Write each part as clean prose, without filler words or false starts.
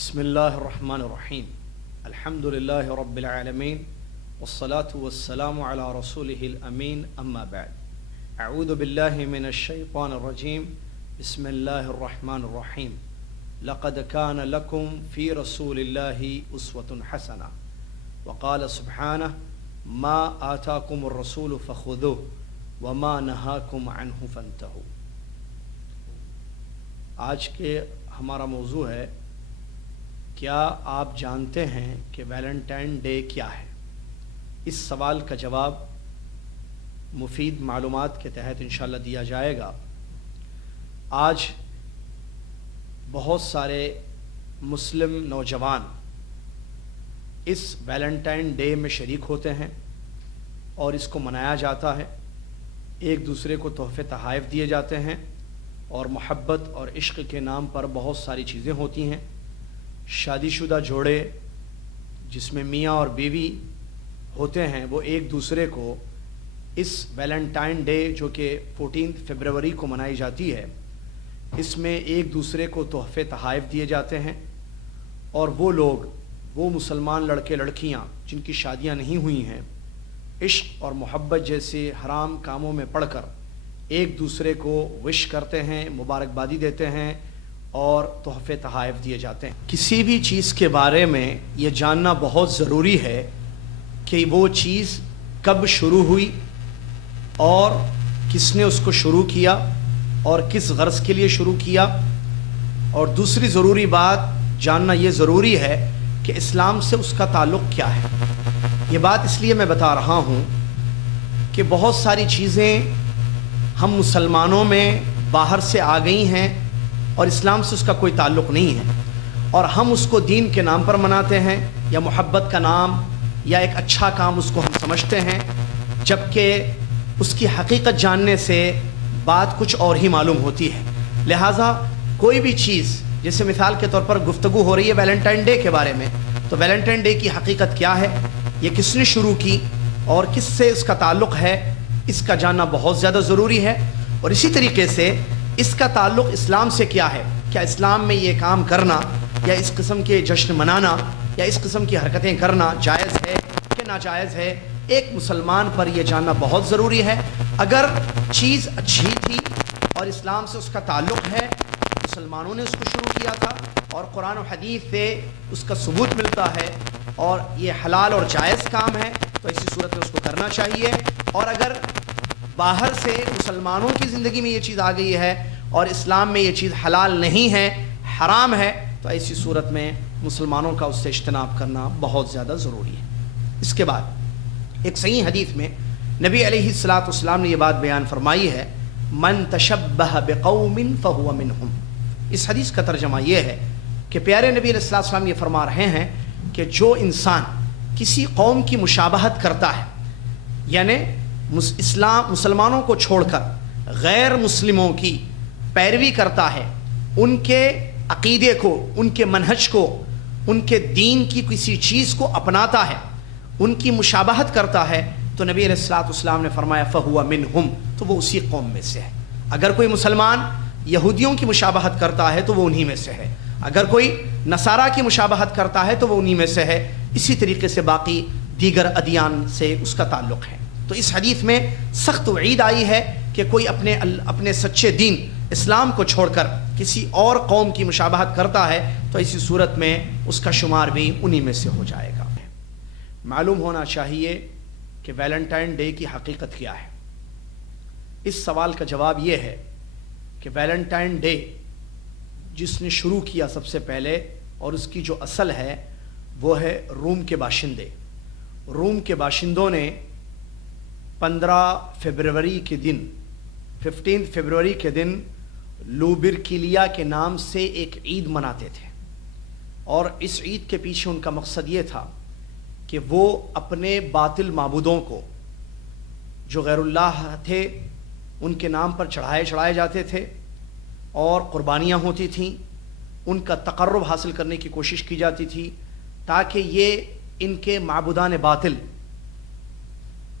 بسم الله الرحمن الرحيم الحمد لله رب العالمين والصلاة والسلام على رسوله الأمين أما بعد أعوذ بالله من الشيطان الرجيم بسم الله الرحمن الرحيم لقد كان لكم في رسول الله أسوة حسنة وقال سبحانه ما آتاكم الرسول فخذوه وما نهاكم عنه فانتهوا۔ آج کے ہمارا موضوع ہے کیا آپ جانتے ہیں کہ ویلنٹائن ڈے کیا ہے؟ اس سوال کا جواب مفید معلومات کے تحت انشاءاللہ دیا جائے گا۔ آج بہت سارے مسلم نوجوان اس ویلنٹائن ڈے میں شریک ہوتے ہیں اور اس کو منایا جاتا ہے، ایک دوسرے کو تحفے تحائف دیے جاتے ہیں اور محبت اور عشق کے نام پر بہت ساری چیزیں ہوتی ہیں۔ شادی شدہ جوڑے جس میں میاں اور بیوی ہوتے ہیں وہ ایک دوسرے کو اس ویلنٹائن ڈے جو کہ 14 فروری کو منائی جاتی ہے، اس میں ایک دوسرے کو تحفے تحائف دیے جاتے ہیں، اور وہ لوگ، وہ مسلمان لڑکے لڑکیاں جن کی شادیاں نہیں ہوئی ہیں، عشق اور محبت جیسے حرام کاموں میں پڑ کر ایک دوسرے کو وش کرتے ہیں، مبارکبادی دیتے ہیں اور تحفے تحائف دیے جاتے ہیں۔ کسی بھی چیز کے بارے میں یہ جاننا بہت ضروری ہے کہ وہ چیز کب شروع ہوئی اور کس نے اس کو شروع کیا اور کس غرض کے لیے شروع کیا، اور دوسری ضروری بات جاننا یہ ضروری ہے کہ اسلام سے اس کا تعلق کیا ہے۔ یہ بات اس لیے میں بتا رہا ہوں کہ بہت ساری چیزیں ہم مسلمانوں میں باہر سے آ گئی ہیں اور اسلام سے اس کا کوئی تعلق نہیں ہے، اور ہم اس کو دین کے نام پر مناتے ہیں یا محبت کا نام یا ایک اچھا کام اس کو ہم سمجھتے ہیں، جبکہ اس کی حقیقت جاننے سے بات کچھ اور ہی معلوم ہوتی ہے۔ لہٰذا کوئی بھی چیز، جیسے مثال کے طور پر گفتگو ہو رہی ہے ویلنٹائن ڈے کے بارے میں، تو ویلنٹائن ڈے کی حقیقت کیا ہے، یہ کس نے شروع کی اور کس سے اس کا تعلق ہے، اس کا جاننا بہت زیادہ ضروری ہے۔ اور اسی طریقے سے اس کا تعلق اسلام سے کیا ہے، کیا اسلام میں یہ کام کرنا یا اس قسم کے جشن منانا یا اس قسم کی حرکتیں کرنا جائز ہے کہ ناجائز ہے، ایک مسلمان پر یہ جاننا بہت ضروری ہے۔ اگر چیز اچھی تھی اور اسلام سے اس کا تعلق ہے، مسلمانوں نے اس کو شروع کیا تھا اور قرآن و حدیث سے اس کا ثبوت ملتا ہے اور یہ حلال اور جائز کام ہے، تو اسی صورت میں اس کو کرنا چاہیے۔ اور اگر باہر سے مسلمانوں کی زندگی میں یہ چیز آ گئی ہے اور اسلام میں یہ چیز حلال نہیں ہے، حرام ہے، تو ایسی صورت میں مسلمانوں کا اس سے اجتناب کرنا بہت زیادہ ضروری ہے۔ اس کے بعد ایک صحیح حدیث میں نبی علیہ الصلاۃ والسلام نے یہ بات بیان فرمائی ہے، من تشبہ بقوم فہو منہم۔ اس حدیث کا ترجمہ یہ ہے کہ پیارے نبی علیہ الصلاۃ والسلام یہ فرما رہے ہیں کہ جو انسان کسی قوم کی مشابہت کرتا ہے، یعنی مسلمانوں کو چھوڑ کر غیر مسلموں کی پیروی کرتا ہے، ان کے عقیدے کو، ان کے منہج کو، ان کے دین کی کسی چیز کو اپناتا ہے، ان کی مشابہت کرتا ہے، تو نبی علیہ الصلوۃ والسلام نے فرمایا فہو منہم، تو وہ اسی قوم میں سے ہے۔ اگر کوئی مسلمان یہودیوں کی مشابہت کرتا ہے تو وہ انہی میں سے ہے، اگر کوئی نصارہ کی مشابہت کرتا ہے تو وہ انہی میں سے ہے، اسی طریقے سے باقی دیگر ادیان سے اس کا تعلق ہے۔ تو اس حدیث میں سخت وعید آئی ہے کہ کوئی اپنے سچے دین اسلام کو چھوڑ کر کسی اور قوم کی مشابہت کرتا ہے تو اسی صورت میں اس کا شمار بھی انہی میں سے ہو جائے گا۔ معلوم ہونا چاہیے کہ ویلنٹائن ڈے کی حقیقت کیا ہے۔ اس سوال کا جواب یہ ہے کہ ویلنٹائن ڈے جس نے شروع کیا سب سے پہلے، اور اس کی جو اصل ہے وہ ہے روم کے باشندے۔ روم کے باشندوں نے 15 فروری کے دن، 15 فروری کے دن لوبرکیلیا کے نام سے ایک عید مناتے تھے، اور اس عید کے پیچھے ان کا مقصد یہ تھا کہ وہ اپنے باطل معبودوں کو جو غیر اللہ تھے ان کے نام پر چڑھائے جاتے تھے اور قربانیاں ہوتی تھیں، ان کا تقرب حاصل کرنے کی کوشش کی جاتی تھی تاکہ یہ ان کے معبودان باطل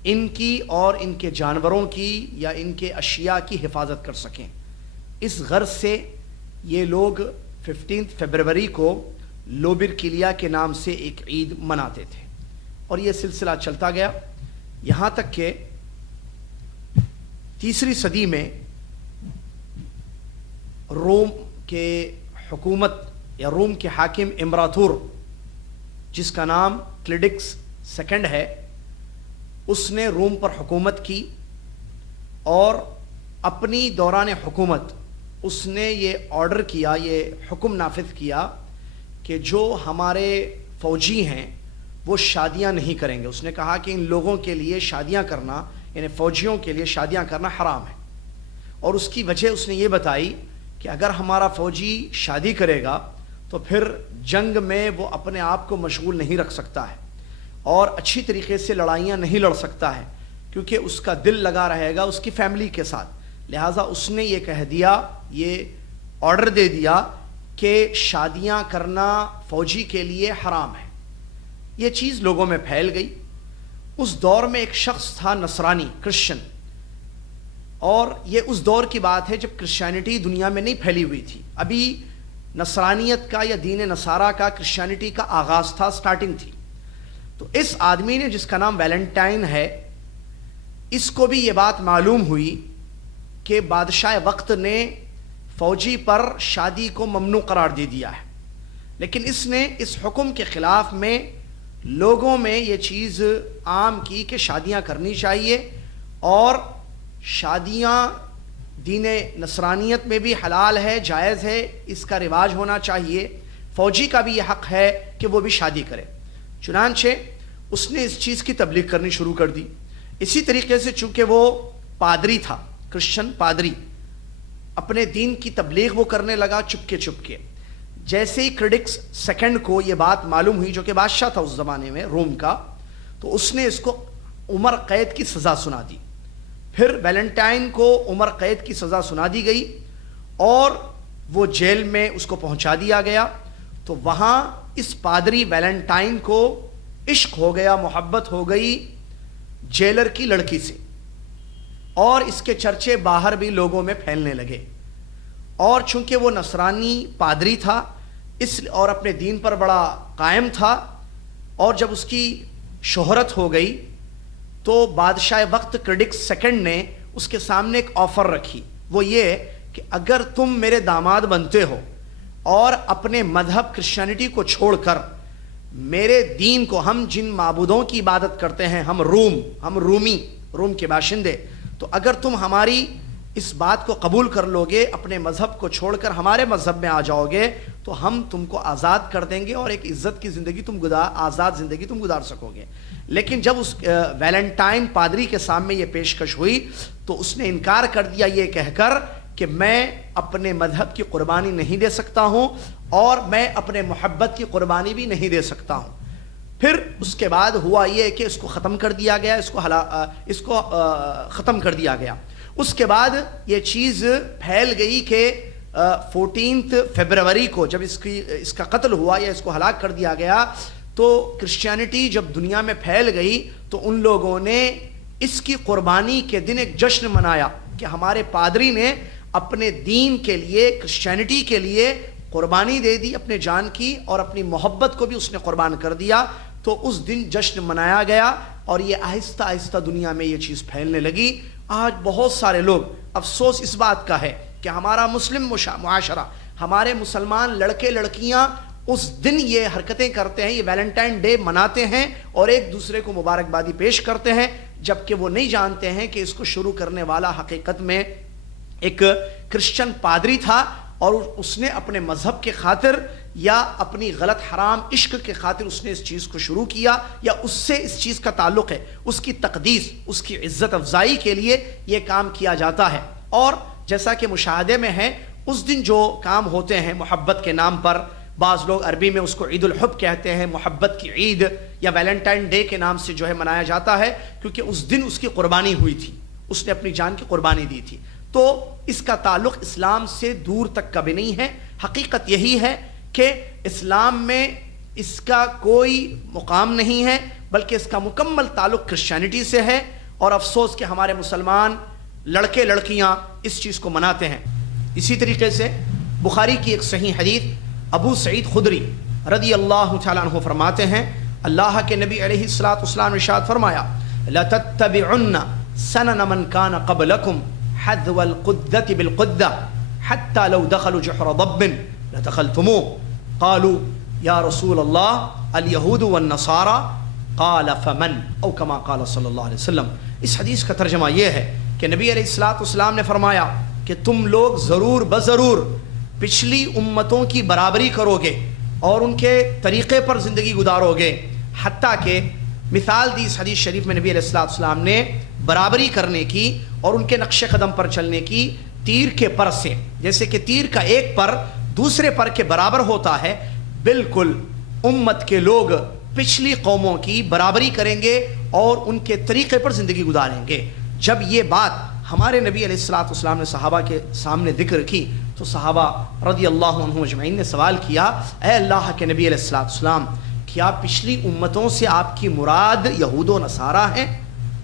ان کی اور ان کے جانوروں کی یا ان کے اشیاء کی حفاظت کر سکیں۔ اس غرض سے یہ لوگ 15 فروری کو لوبرکیلیا کے نام سے ایک عید مناتے تھے، اور یہ سلسلہ چلتا گیا یہاں تک کہ 3 صدی میں روم کے حکومت یا روم کے حاکم امپراتور جس کا نام کلیڈکس سیکنڈ ہے، اس نے روم پر حکومت کی، اور اپنی دوران حکومت اس نے یہ آرڈر کیا، یہ حکم نافذ کیا کہ جو ہمارے فوجی ہیں وہ شادیاں نہیں کریں گے۔ اس نے کہا کہ ان لوگوں کے لیے شادیاں کرنا، یعنی فوجیوں کے لیے شادیاں کرنا حرام ہے، اور اس کی وجہ اس نے یہ بتائی کہ اگر ہمارا فوجی شادی کرے گا تو پھر جنگ میں وہ اپنے آپ کو مشغول نہیں رکھ سکتا ہے اور اچھی طریقے سے لڑائیاں نہیں لڑ سکتا ہے، کیونکہ اس کا دل لگا رہے گا اس کی فیملی کے ساتھ۔ لہٰذا اس نے یہ کہہ دیا، یہ آرڈر دے دیا کہ شادیاں کرنا فوجی کے لیے حرام ہے۔ یہ چیز لوگوں میں پھیل گئی۔ اس دور میں ایک شخص تھا نصرانی، کرسچن، اور یہ اس دور کی بات ہے جب کرسچینٹی دنیا میں نہیں پھیلی ہوئی تھی، ابھی نصرانیت کا یا دین نصارہ کا، کرسچینٹی کا آغاز تھا، سٹارٹنگ تھی۔ تو اس آدمی نے، جس کا نام ویلنٹائن ہے، اس کو بھی یہ بات معلوم ہوئی کہ بادشاہ وقت نے فوجی پر شادی کو ممنوع قرار دے دیا ہے، لیکن اس نے اس حکم کے خلاف میں لوگوں میں یہ چیز عام کی کہ شادیاں کرنی چاہیے، اور شادیاں دین نصرانیت میں بھی حلال ہے، جائز ہے، اس کا رواج ہونا چاہیے، فوجی کا بھی یہ حق ہے کہ وہ بھی شادی کرے۔ چنانچہ اس نے اس چیز کی تبلیغ کرنی شروع کر دی۔ اسی طریقے سے چونکہ وہ پادری تھا، کرسچن پادری، اپنے دین کی تبلیغ وہ کرنے لگا چپکے چپکے۔ جیسے ہی کلیڈکس سیکنڈ کو یہ بات معلوم ہوئی، جو کہ بادشاہ تھا اس زمانے میں روم کا، تو اس نے اس کو عمر قید کی سزا سنا دی۔ پھر ویلنٹائن کو عمر قید کی سزا سنا دی گئی اور وہ جیل میں اس کو پہنچا دیا گیا۔ تو وہاں اس پادری ویلنٹائن کو عشق ہو گیا، محبت ہو گئی جیلر کی لڑکی سے، اور اس کے چرچے باہر بھی لوگوں میں پھیلنے لگے۔ اور چونکہ وہ نصرانی پادری تھا اس اور اپنے دین پر بڑا قائم تھا، اور جب اس کی شہرت ہو گئی تو بادشاہ وقت کلیڈکس سیکنڈ نے اس کے سامنے ایک آفر رکھی، وہ یہ کہ اگر تم میرے داماد بنتے ہو اور اپنے مذہب کرسچینٹی کو چھوڑ کر میرے دین کو، ہم جن معبودوں کی عبادت کرتے ہیں، ہم رومی، روم کے باشندے، تو اگر تم ہماری اس بات کو قبول کر لو گے، اپنے مذہب کو چھوڑ کر ہمارے مذہب میں آ جاؤ گے، تو ہم تم کو آزاد کر دیں گے اور ایک عزت کی زندگی آزاد زندگی تم گزار سکو گے۔ لیکن جب اس ویلنٹائن پادری کے سامنے یہ پیشکش ہوئی تو اس نے انکار کر دیا، یہ کہہ کر کہ میں اپنے مذہب کی قربانی نہیں دے سکتا ہوں اور میں اپنے محبت کی قربانی بھی نہیں دے سکتا ہوں۔ پھر اس کے بعد ہوا یہ کہ اس کو ختم کر دیا گیا، اس کو ختم کر دیا گیا۔ اس کے بعد یہ چیز پھیل گئی کہ 14 فروری کو جب اس کا قتل ہوا یا اس کو ہلاک کر دیا گیا، تو کرسچینٹی جب دنیا میں پھیل گئی تو ان لوگوں نے اس کی قربانی کے دن ایک جشن منایا کہ ہمارے پادری نے اپنے دین کے لیے، کرسچینٹی کے لیے قربانی دے دی اپنے جان کی، اور اپنی محبت کو بھی اس نے قربان کر دیا۔ تو اس دن جشن منایا گیا اور یہ آہستہ آہستہ دنیا میں یہ چیز پھیلنے لگی۔ آج بہت سارے لوگ، افسوس اس بات کا ہے کہ ہمارا مسلم معاشرہ، ہمارے مسلمان لڑکے لڑکیاں اس دن یہ حرکتیں کرتے ہیں، یہ ویلنٹائن ڈے مناتے ہیں اور ایک دوسرے کو مبارکبادی پیش کرتے ہیں، جبکہ وہ نہیں جانتے ہیں کہ اس کو شروع کرنے والا حقیقت میں ایک کرسچن پادری تھا، اور اس نے اپنے مذہب کے خاطر یا اپنی غلط حرام عشق کے خاطر اس نے اس چیز کو شروع کیا، یا اس سے اس چیز کا تعلق ہے، اس کی تقدیس، اس کی عزت افزائی کے لیے یہ کام کیا جاتا ہے۔ اور جیسا کہ مشاہدے میں ہے، اس دن جو کام ہوتے ہیں محبت کے نام پر، بعض لوگ عربی میں اس کو عید الحب کہتے ہیں، محبت کی عید، یا ویلنٹائن ڈے کے نام سے جو ہے منایا جاتا ہے، کیونکہ اس دن اس کی قربانی ہوئی تھی، اس نے اپنی جان کی قربانی دی تھی۔ تو اس کا تعلق اسلام سے دور تک کا بھی نہیں ہے۔ حقیقت یہی ہے کہ اسلام میں اس کا کوئی مقام نہیں ہے، بلکہ اس کا مکمل تعلق کرسچینٹی سے ہے، اور افسوس کہ ہمارے مسلمان لڑکے لڑکیاں اس چیز کو مناتے ہیں۔ اسی طریقے سے بخاری کی ایک صحیح حدیث، ابو سعید خدری رضی اللہ تعالیٰ عنہ فرماتے ہیں اللہ کے نبی علیہ الصلوۃ والسلام نے ارشاد فرمایا لَتَتَّبِعُنَّ سَنَنَ مَنْ كَانَ قَبْلَكُمْ حَذْوَ الْقُدَّةِ بِالْقُدَّةِ حَتَّى لَوْ دَخَلُوا جُحْرَ ضَبٍّ لَدَخَلْتُمُوهُ قالوا یا رسول اللہ اليہود والنصارى قال فمن او کما قال صلی اللہ علیہ وسلم۔ اس حدیث کا ترجمہ یہ ہے کہ نبی علیہ الصلوۃ والسلام نے فرمایا کہ تم لوگ ضرور بضرور پچھلی امتوں کی برابری کرو گے اور ان کے طریقے پر زندگی گزارو گے، حتیٰ کہ مثال دی اس حدیث شریف میں نبی علیہ الصلوۃ والسلام نے برابری کرنے کی اور ان کے نقش قدم پر چلنے کی تیر کے پر سے، جیسے کہ تیر کا ایک پر دوسرے پر کے برابر ہوتا ہے، بالکل امت کے لوگ پچھلی قوموں کی برابری کریں گے اور ان کے طریقے پر زندگی گزاریں گے۔ جب یہ بات ہمارے نبی علیہ الصلوۃ والسلام نے صحابہ کے سامنے ذکر کی تو صحابہ رضی اللہ عنہم اجمعین نے سوال کیا، اے اللہ کے نبی علیہ الصلوۃ والسلام، کیا پچھلی امتوں سے آپ کی مراد یہود و نصارہ ہیں؟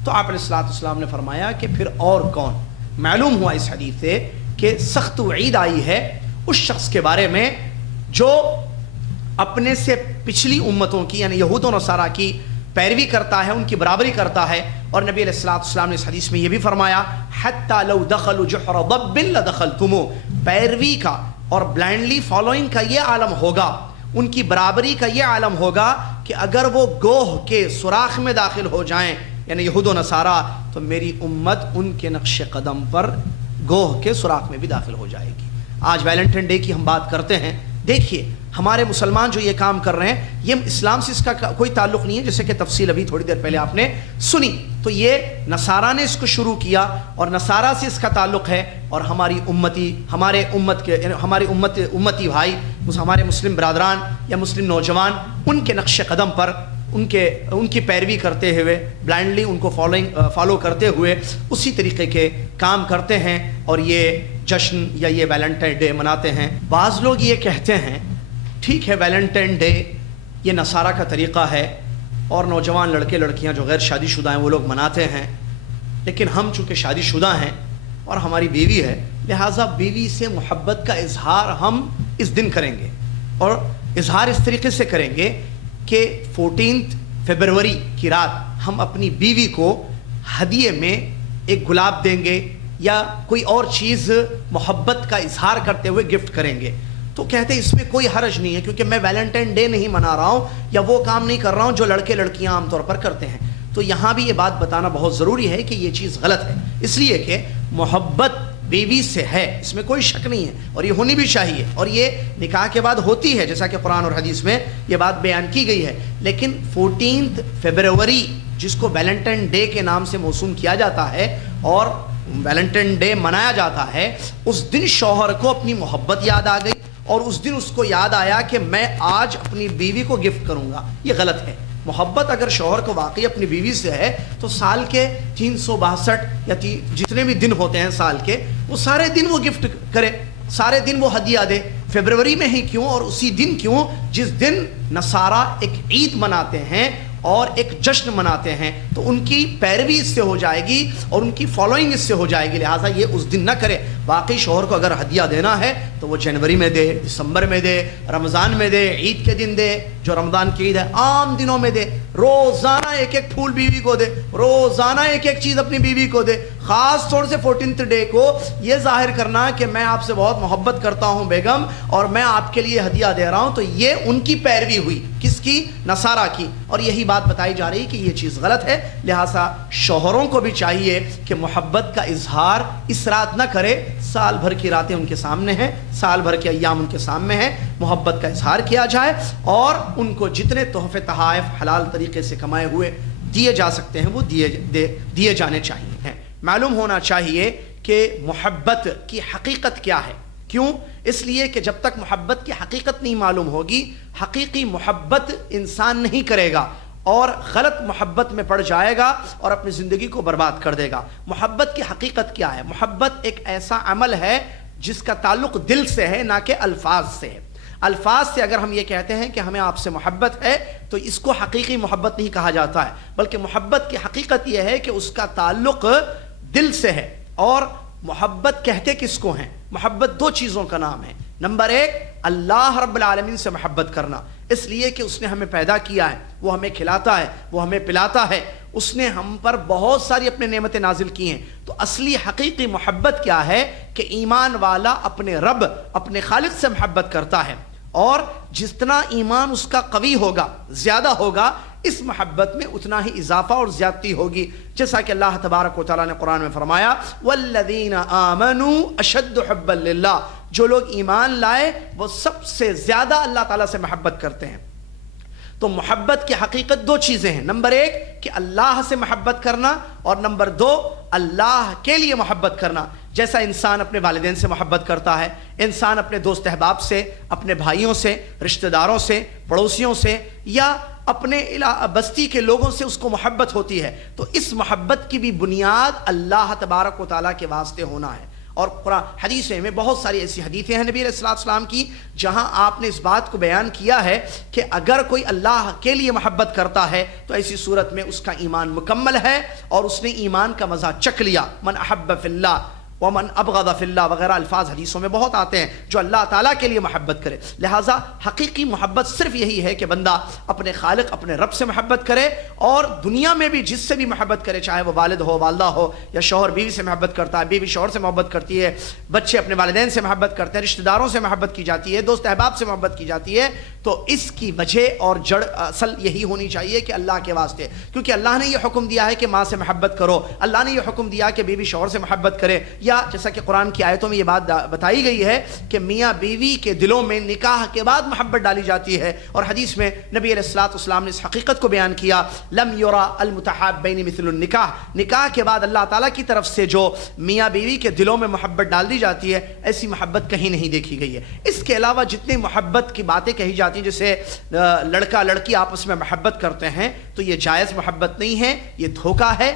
تو آپ علیہ الصلوۃ والسلام نے فرمایا کہ پھر اور کون؟ معلوم ہوا اس حدیث سے کہ سخت وعید آئی ہے اس شخص کے بارے میں جو اپنے سے پچھلی امتوں کی یعنی یہود و نصارہ کی پیروی کرتا ہے، ان کی برابری کرتا ہے۔ اور نبی علیہ الصلوۃ والسلام نے اس حدیث میں یہ بھی فرمایا حتی لو دخلوا جحر ضب لدخلتموه، پیروی کا اور بلائنڈلی فالوئنگ کا یہ عالم ہوگا، ان کی برابری کا یہ عالم ہوگا کہ اگر وہ گوہ کے سوراخ میں داخل ہو جائیں یعنی یہود و نصارہ تو میری امت ان کے نقش قدم پر گوہ کے سوراخ میں بھی داخل ہو جائے گی۔ آج ویلنٹائن ڈے کی ہم بات کرتے ہیں، دیکھیے ہمارے مسلمان جو یہ کام کر رہے ہیں یہ اسلام سے اس کا کوئی تعلق نہیں ہے، جیسے کہ تفصیل ابھی تھوڑی دیر پہلے آپ نے سنی، تو یہ نصارہ نے اس کو شروع کیا اور نصارہ سے اس کا تعلق ہے، اور ہماری امتی بھائی، ہمارے مسلم برادران یا مسلم نوجوان ان کے نقش قدم پر ان کی پیروی کرتے ہوئے بلائنڈلی ان کو فالو کرتے ہوئے اسی طریقے کے کام کرتے ہیں اور یہ جشن یا یہ ویلنٹائن ڈے مناتے ہیں۔ بعض لوگ یہ کہتے ہیں ٹھیک ہے ویلنٹائن ڈے یہ نصارہ کا طریقہ ہے اور نوجوان لڑکے لڑکیاں جو غیر شادی شدہ ہیں وہ لوگ مناتے ہیں، لیکن ہم چونکہ شادی شدہ ہیں اور ہماری بیوی ہے لہٰذا بیوی سے محبت کا اظہار ہم اس دن کریں گے، اور اظہار اس طریقے سے کریں گے کہ 14 فروری کی رات ہم اپنی بیوی کو ہدیے میں ایک گلاب دیں گے یا کوئی اور چیز محبت کا اظہار کرتے ہوئے گفٹ کریں گے۔ تو کہتے ہیں اس میں کوئی حرج نہیں ہے کیونکہ میں ویلنٹائن ڈے نہیں منا رہا ہوں یا وہ کام نہیں کر رہا ہوں جو لڑکے لڑکیاں عام طور پر کرتے ہیں۔ تو یہاں بھی یہ بات بتانا بہت ضروری ہے کہ یہ چیز غلط ہے، اس لیے کہ محبت بیوی سے ہے، اس میں کوئی شک نہیں ہے اور یہ ہونی بھی چاہیے، اور یہ نکاح کے بعد ہوتی ہے جیسا کہ قرآن اور حدیث میں یہ بات بیان کی گئی ہے۔ لیکن 14 فروری جس کو ویلنٹائن ڈے کے نام سے موسوم کیا جاتا ہے اور ویلنٹائن ڈے منایا جاتا ہے، اس دن شوہر کو اپنی محبت یاد آ گئی اور اس دن اس کو یاد آیا کہ میں آج اپنی بیوی کو گفٹ کروں گا۔ یہ غلط ہے۔ محبت اگر شوہر کو واقعی اپنی بیوی سے ہے تو سال کے 362 یا جتنے بھی دن ہوتے ہیں سال کے، وہ سارے دن وہ گفٹ کرے، سارے دن وہ ہدیہ دے۔ فروری میں ہی کیوں اور اسی دن کیوں جس دن نصارہ ایک عید مناتے ہیں اور ایک جشن مناتے ہیں، تو ان کی پیروی اس سے ہو جائے گی اور ان کی فالوئنگ اس سے ہو جائے گی، لہٰذا یہ اس دن نہ کرے۔ واقعی شوہر کو اگر ہدیہ دینا ہے تو وہ جنوری میں دے، دسمبر میں دے، رمضان میں دے، عید کے دن دے، جو رمضان کی عید ہے، عام دنوں میں دے، روزانہ ایک ایک پھول بیوی کو دے، روزانہ ایک ایک چیز اپنی بیوی کو دے۔ خاص طور سے 14 ڈے کو یہ ظاہر کرنا کہ میں آپ سے بہت محبت کرتا ہوں بیگم اور میں آپ کے لیے ہدیہ دے رہا ہوں، تو یہ ان کی پیروی ہوئی، کس کی؟ نصارہ کی، اور یہی بات بتائی جا رہی کہ یہ چیز غلط ہے۔ لہٰذا شوہروں کو بھی چاہیے کہ محبت کا اظہار اس رات نہ کرے، سال بھر کی راتیں ان کے سامنے ہیں، سال بھر کے ایام ان کے سامنے ہیں، محبت کا اظہار کیا جائے اور ان کو جتنے تحفے تحائف حلال طریقے سے کمائے ہوئے دیے جا سکتے ہیں وہ دیے جانے چاہیے۔ معلوم ہونا چاہیے کہ محبت کی حقیقت کیا ہے۔ کیوں؟ اس لیے کہ جب تک محبت کی حقیقت نہیں معلوم ہوگی، حقیقی محبت انسان نہیں کرے گا اور غلط محبت میں پڑ جائے گا اور اپنی زندگی کو برباد کر دے گا۔ محبت کی حقیقت کیا ہے؟ محبت ایک ایسا عمل ہے جس کا تعلق دل سے ہے، نہ کہ الفاظ سے ہے۔ الفاظ سے اگر ہم یہ کہتے ہیں کہ ہمیں آپ سے محبت ہے تو اس کو حقیقی محبت نہیں کہا جاتا ہے، بلکہ محبت کی حقیقت یہ ہے کہ اس کا تعلق دل سے ہے۔ اور محبت کہتے کس کو ہیں؟ محبت دو چیزوں کا نام ہے، نمبر 1 اللہ رب العالمین سے محبت کرنا، اس لیے کہ اس نے ہمیں پیدا کیا ہے، وہ ہمیں کھلاتا ہے، وہ ہمیں پلاتا ہے، اس نے ہم پر بہت ساری اپنے نعمتیں نازل کی ہیں۔ تو اصلی حقیقی محبت کیا ہے کہ ایمان والا اپنے رب، اپنے خالق سے محبت کرتا ہے، اور جتنا ایمان اس کا قوی ہوگا، زیادہ ہوگا، اس محبت میں اتنا ہی اضافہ اور زیادتی ہوگی، جیسا کہ اللہ تبارک و تعالیٰ نے قرآن میں فرمایا والذین آمنوا اشد حبا للہ، جو لوگ ایمان لائے وہ سب سے زیادہ اللہ تعالیٰ سے محبت کرتے ہیں۔ تو محبت کی حقیقت 2 چیزیں ہیں، نمبر 1 کہ اللہ سے محبت کرنا، اور نمبر 2 اللہ کے لیے محبت کرنا۔ جیسا انسان اپنے والدین سے محبت کرتا ہے، انسان اپنے دوست احباب سے، اپنے بھائیوں سے، رشتہ داروں سے، پڑوسیوں سے، یا اپنے بستی کے لوگوں سے اس کو محبت ہوتی ہے، تو اس محبت کی بھی بنیاد اللہ تبارک و تعالیٰ کے واسطے ہونا ہے۔ اور قرآن حدیث میں بہت ساری ایسی حدیثیں ہیں نبی علیہ السلام کی جہاں آپ نے اس بات کو بیان کیا ہے کہ اگر کوئی اللہ کے لیے محبت کرتا ہے تو ایسی صورت میں اس کا ایمان مکمل ہے اور اس نے ایمان کا مزہ چکھ لیا۔ من احب فی اللہ ومن ابغض فی اللہ وغیرہ الفاظ حدیثوں میں بہت آتے ہیں، جو اللہ تعالیٰ کے لیے محبت کرے۔ لہٰذا حقیقی محبت صرف یہی ہے کہ بندہ اپنے خالق، اپنے رب سے محبت کرے، اور دنیا میں بھی جس سے بھی محبت کرے، چاہے وہ والد ہو، والدہ ہو، یا شوہر بیوی سے محبت کرتا ہے، بیوی شوہر سے محبت کرتی ہے، بچے اپنے والدین سے محبت کرتے ہیں، رشتہ داروں سے محبت کی جاتی ہے، دوست احباب سے محبت کی جاتی ہے، تو اس کی وجہ اور جڑ اصل یہی ہونی چاہیے کہ اللہ کے واسطے، کیونکہ اللہ نے یہ حکم دیا ہے کہ ماں سے محبت کرو، اللہ نے یہ حکم دیا کہ بیوی شوہر سے محبت کرے، یا جیسا کہ قرآن کی آیتوں میں یہ بات بتائی گئی ہے کہ میاں بیوی کے دلوں میں نکاح کے بعد محبت ڈالی جاتی ہے، اور حدیث میں نبی علیہ الصلوۃ والسلام نے اس حقیقت کو بیان کیا لم یرا المتحابین مثل النکاح، نکاح کے بعد اللہ تعالیٰ کی طرف سے جو میاں بیوی کے دلوں میں محبت ڈال دی جاتی ہے، ایسی محبت کہیں نہیں دیکھی گئی ہے۔ اس کے علاوہ جتنی محبت کی باتیں کہی جاتی ہیں، جیسے لڑکا لڑکی آپس میں محبت کرتے ہیں، تو یہ جائز محبت نہیں ہے، یہ دھوکہ ہے،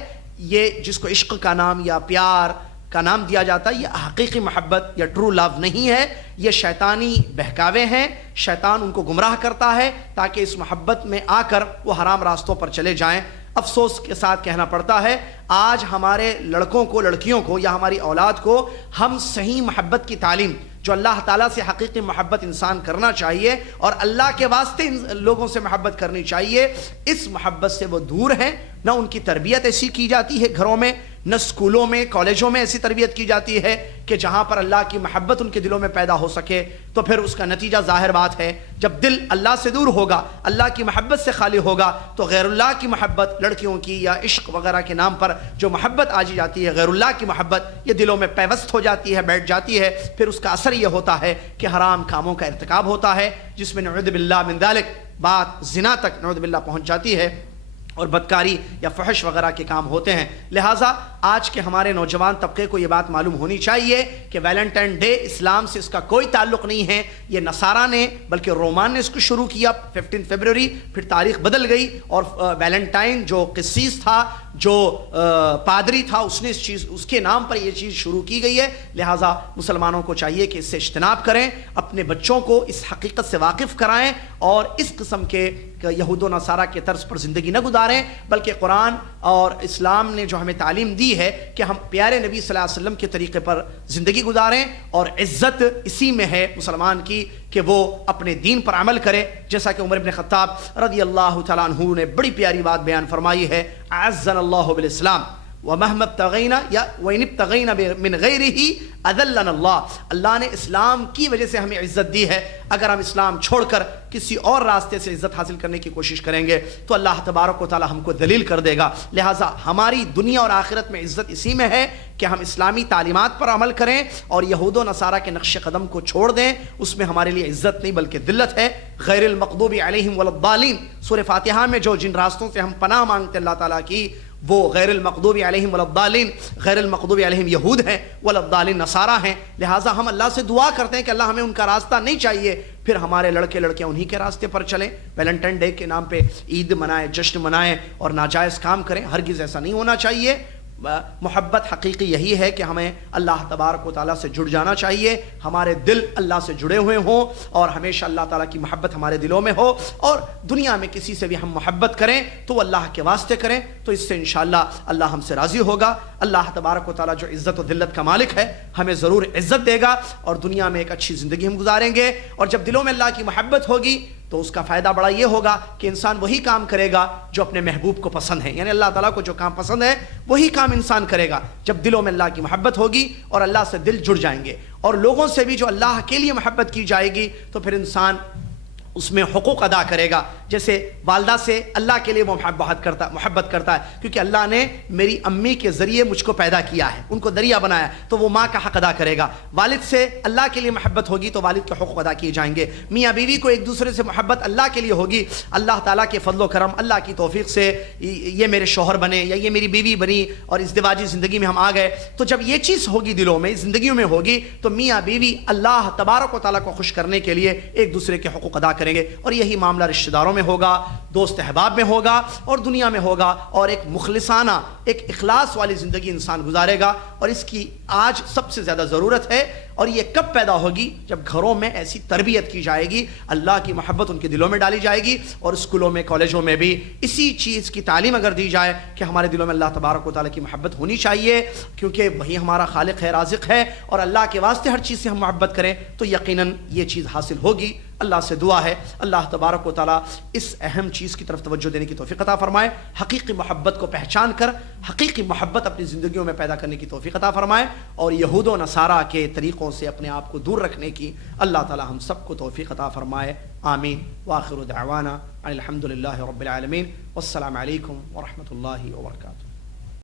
یہ جس کو عشق کا نام یا پیار کا نام دیا جاتا ہے، یہ حقیقی محبت یا ٹرو لو نہیں ہے، یہ شیطانی بہکاوے ہیں، شیطان ان کو گمراہ کرتا ہے تاکہ اس محبت میں آ کر وہ حرام راستوں پر چلے جائیں۔ افسوس کے ساتھ کہنا پڑتا ہے آج ہمارے لڑکوں کو، لڑکیوں کو، یا ہماری اولاد کو ہم صحیح محبت کی تعلیم، جو اللہ تعالیٰ سے حقیقی محبت انسان کرنا چاہیے اور اللہ کے واسطے لوگوں سے محبت کرنی چاہیے، اس محبت سے وہ دور ہیں۔ نہ ان کی تربیت ایسی کی جاتی ہے گھروں میں، نہ اسکولوں میں، کالجوں میں ایسی تربیت کی جاتی ہے کہ جہاں پر اللہ کی محبت ان کے دلوں میں پیدا ہو سکے۔ تو پھر اس کا نتیجہ ظاہر بات ہے، جب دل اللہ سے دور ہوگا، اللہ کی محبت سے خالی ہوگا، تو غیر اللہ کی محبت، لڑکیوں کی یا عشق وغیرہ کے نام پر جو محبت آجی جاتی ہے، غیر اللہ کی محبت، یہ دلوں میں پیوست ہو جاتی ہے، بیٹھ جاتی ہے۔ پھر اس کا اثر یہ ہوتا ہے کہ حرام کاموں کا ارتکاب ہوتا ہے، جس میں نعوذ باللہ من ذالک بات زنا تک نعوذ باللہ پہنچ جاتی ہے، اور بدکاری یا فحش وغیرہ کے کام ہوتے ہیں۔ لہٰذا آج کے ہمارے نوجوان طبقے کو یہ بات معلوم ہونی چاہیے کہ ویلنٹائن ڈے اسلام سے اس کا کوئی تعلق نہیں ہے، یہ نصارہ نے بلکہ رومان نے اس کو شروع کیا 15 فروری، پھر تاریخ بدل گئی، اور ویلنٹائن جو قسیس تھا، جو پادری تھا، اس نے اس کے نام پر یہ چیز شروع کی گئی ہے۔ لہٰذا مسلمانوں کو چاہیے کہ اس سے اجتناب کریں، اپنے بچوں کو اس حقیقت سے واقف کرائیں، اور اس قسم کے یہود و نصارہ کے طرز پر زندگی نہ گزاریں، بلکہ قرآن اور اسلام نے جو ہمیں تعلیم دی ہے کہ ہم پیارے نبی صلی اللہ علیہ وسلم کے طریقے پر زندگی گزاریں، اور عزت اسی میں ہے مسلمان کی کہ وہ اپنے دین پر عمل کرے، جیسا کہ عمر بن خطاب رضی اللہ تعالیٰ عنہ نے بڑی پیاری بات بیان فرمائی ہے، اعزنا اللہ بالاسلام ومہما ابتغینا یا وإن ابتغینا من غیرہ اذلنا اللہ، اللہ نے اسلام کی وجہ سے ہمیں عزت دی ہے، اگر ہم اسلام چھوڑ کر کسی اور راستے سے عزت حاصل کرنے کی کوشش کریں گے تو اللہ تبارک و تعالی ہم کو ذلیل کر دے گا۔ لہٰذا ہماری دنیا اور آخرت میں عزت اسی میں ہے کہ ہم اسلامی تعلیمات پر عمل کریں اور یہود و نصارہ کے نقش قدم کو چھوڑ دیں، اس میں ہمارے لیے عزت نہیں بلکہ ذلت ہے۔ غیر المغضوب علیہم ولا الضالین، سورہ فاتحہ میں جن راستوں سے ہم پناہ مانگتے اللہ تعالیٰ کی، وہ غیر المغضوب علیہم ولا الضالین، غیر المغضوب علیہم یہود ہیں، ولا الضالین نصارہ ہیں۔ لہٰذا ہم اللہ سے دعا کرتے ہیں کہ اللہ ہمیں ان کا راستہ نہیں چاہیے، پھر ہمارے لڑکے لڑکیاں انہی کے راستے پر چلیں، ویلنٹائن ڈے کے نام پہ عید منائیں، جشن منائیں اور ناجائز کام کریں، ہرگز ایسا نہیں ہونا چاہیے۔ محبت حقیقی یہی ہے کہ ہمیں اللہ تبارک و تعالیٰ سے جڑ جانا چاہیے، ہمارے دل اللہ سے جڑے ہوئے ہوں اور ہمیشہ اللہ تعالیٰ کی محبت ہمارے دلوں میں ہو، اور دنیا میں کسی سے بھی ہم محبت کریں تو وہ اللہ کے واسطے کریں، تو اس سے انشاءاللہ اللہ ہم سے راضی ہوگا۔ اللہ تبارک و تعالیٰ جو عزت و ذلت کا مالک ہے ہمیں ضرور عزت دے گا اور دنیا میں ایک اچھی زندگی ہم گزاریں گے، اور جب دلوں میں اللہ کی محبت ہوگی تو اس کا فائدہ بڑا یہ ہوگا کہ انسان وہی کام کرے گا جو اپنے محبوب کو پسند ہے، یعنی اللہ تعالیٰ کو جو کام پسند ہے وہی کام انسان کرے گا جب دلوں میں اللہ کی محبت ہوگی اور اللہ سے دل جڑ جائیں گے، اور لوگوں سے بھی جو اللہ کے لیے محبت کی جائے گی تو پھر انسان اس میں حقوق ادا کرے گا، جیسے والدہ سے اللہ کے لیے وہ محبت کرتا ہے کیونکہ اللہ نے میری امی کے ذریعے مجھ کو پیدا کیا ہے، ان کو ذریعہ بنایا، تو وہ ماں کا حق ادا کرے گا۔ والد سے اللہ کے لیے محبت ہوگی تو والد کے حقوق ادا کیے جائیں گے۔ میاں بیوی کو ایک دوسرے سے محبت اللہ کے لیے ہوگی، اللہ تعالیٰ کے فضل و کرم، اللہ کی توفیق سے یہ میرے شوہر بنے یا یہ میری بیوی بنی اور ازدواجی زندگی میں ہم آ گئے، تو جب یہ چیز ہوگی دلوں میں، زندگیوں میں ہوگی، تو میاں بیوی اللہ تبارک و تعالیٰ کو خوش کرنے کے لیے ایک دوسرے کے حقوق ادا کریں گے، اور یہی معاملہ رشتہ داروں میں ہوگا، دوست احباب میں ہوگا اور دنیا میں ہوگا، اور ایک مخلصانہ، ایک اخلاص والی زندگی انسان گزارے گا، اور اس کی آج سب سے زیادہ ضرورت ہے۔ اور یہ کب پیدا ہوگی؟ جب گھروں میں ایسی تربیت کی جائے گی، اللہ کی محبت ان کے دلوں میں ڈالی جائے گی، اور اسکولوں میں، کالجوں میں بھی اسی چیز کی تعلیم اگر دی جائے کہ ہمارے دلوں میں اللہ تبارک و تعالیٰ کی محبت ہونی چاہیے، کیونکہ وہی ہمارا خالق ہے، رازق ہے، اور اللہ کے واسطے ہر چیز سے ہم محبت کریں تو یقیناً یہ چیز حاصل ہوگی۔ اللہ سے دعا ہے اللہ تبارک و تعالیٰ اس اہم چیز کی طرف توجہ دینے کی توفیق عطا فرمائے، حقیقی محبت کو پہچان کر حقیقی محبت اپنی زندگیوں میں پیدا کرنے کی توفیق عطا فرمائے، اور یہود و نصارہ کے طریقوں سے اپنے آپ کو دور رکھنے کی اللہ تعالیٰ ہم سب کو توفیق عطا فرمائے، آمین۔ وآخر دعوانا الحمد للہ رب العالمین، والسلام علیکم ورحمۃ اللہ وبرکاتہ۔